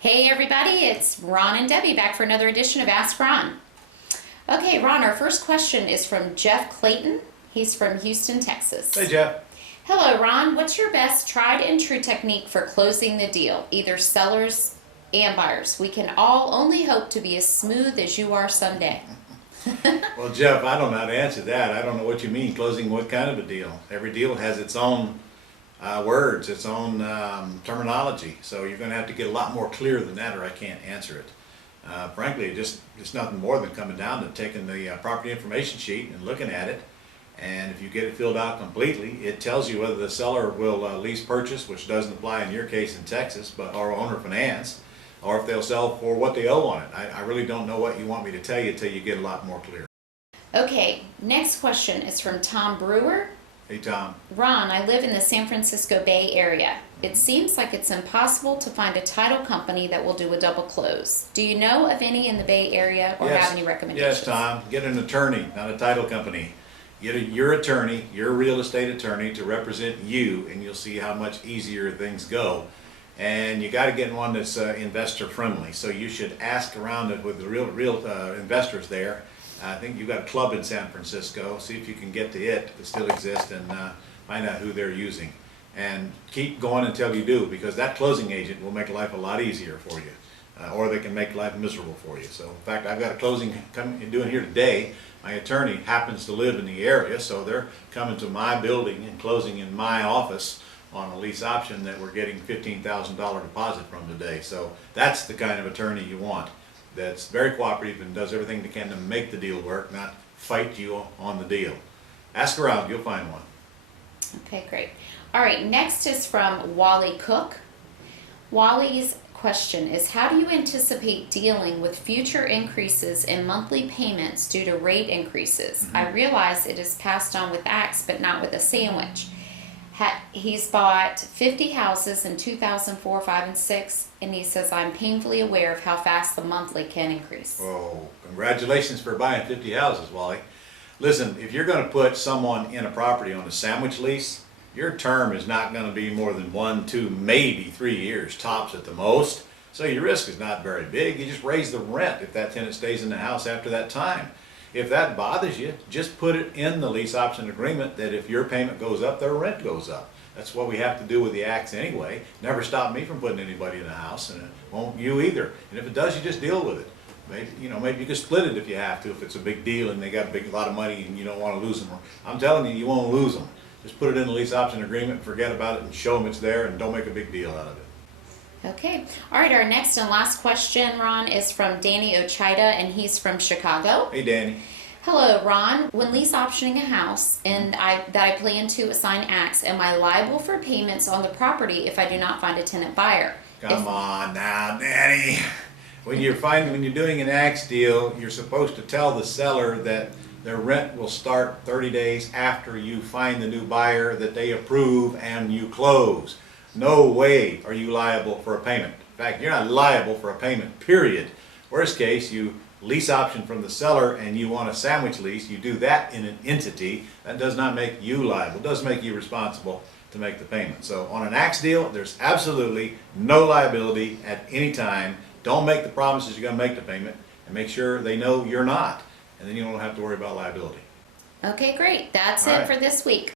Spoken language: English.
Hey everybody, it's Ron and Debbie back for another edition of Ask Ron. Okay, Ron, our first question is from Jeff Clayton. He's from Houston, Texas. Hey, Jeff. Hello, Ron. What's your best tried and true technique for closing the deal, either sellers and buyers? We can all only hope to be as smooth as you are someday. Well, Jeff, I don't know how to answer that. I don't know what you mean, closing what kind of a deal. Every deal has its own words, its own terminology. So you're going to have to get a lot more clear than that, or I can't answer it. Frankly, it's nothing more than coming down to taking the property information sheet and looking at it. And if you get it filled out completely, it tells you whether the seller will lease purchase, which doesn't apply in your case in Texas, or owner finance, or if they'll sell for what they owe on it. I really don't know what you want me to tell you until you get a lot more clear. Okay, next question is from Tom Brewer. Hey, Tom. Ron, I live in the San Francisco Bay Area. It seems like it's impossible to find a title company that will do a double close. Do you know of any in the Bay Area or have any recommendations? Yes, Tom. Get an attorney, not a title company. Get your attorney, your real estate attorney, to represent you, and you'll see how much easier things go. And you got to get one that's investor friendly. So you should ask around it with the real investors there. I think you've got a club in San Francisco. See if you can get to it that still exists and find out who they're using. And keep going until you do, because that closing agent will make life a lot easier for you. Or they can make life miserable for you. So in fact, I've got a closing doing here today. My attorney happens to live in the area, so they're coming to my building and closing in my office on a lease option that we're getting $15,000 deposit from today. So that's the kind of attorney you want, that's very cooperative and does everything they can to make the deal work, not fight you on the deal. Ask around, you'll find one. Okay, great. All right, next is from Wally Cook. Wally's question is, how do you anticipate dealing with future increases in monthly payments due to rate increases? I realize it is passed on with Axe, but not with a sandwich. He's bought 50 houses in 2004, 5, and 6, and he says, I'm painfully aware of how fast the monthly can increase. Oh, congratulations for buying 50 houses, Wally. Listen, if you're going to put someone in a property on a sandwich lease, your term is not going to be more than 1, 2, maybe 3 years tops at the most. So your risk is not very big. You just raise the rent if that tenant stays in the house after that time. If that bothers you, just put it in the lease option agreement that if your payment goes up, their rent goes up. That's what we have to do with the Acts anyway. Never stopped me from putting anybody in the house, and it won't you either. And if it does, you just deal with it. Maybe you can split it if you have to, if it's a big deal and they got a lot of money and you don't want to lose them. I'm telling you, you won't lose them. Just put it in the lease option agreement, forget about it, and show them it's there, and don't make a big deal out of it. Okay. All right, our next and last question, Ron, is from Danny Ochida, and he's from Chicago. Hey, Danny. Hello, Ron. When lease optioning a house and that I plan to assign Axe, am I liable for payments on the property if I do not find a tenant buyer? Come on now, Danny. When you're doing an Axe deal, you're supposed to tell the seller that their rent will start 30 days after you find the new buyer that they approve and you close. No way are you liable for a payment. In fact, you're not liable for a payment, period. Worst case, you lease option from the seller and you want a sandwich lease, you do that in an entity. That does not make you liable. It does make you responsible to make the payment. So on an Axe deal, there's absolutely no liability at any time. Don't make the promises you're going to make the payment, and make sure they know you're not. And then you don't have to worry about liability. Okay, great. That's All it right. for this week.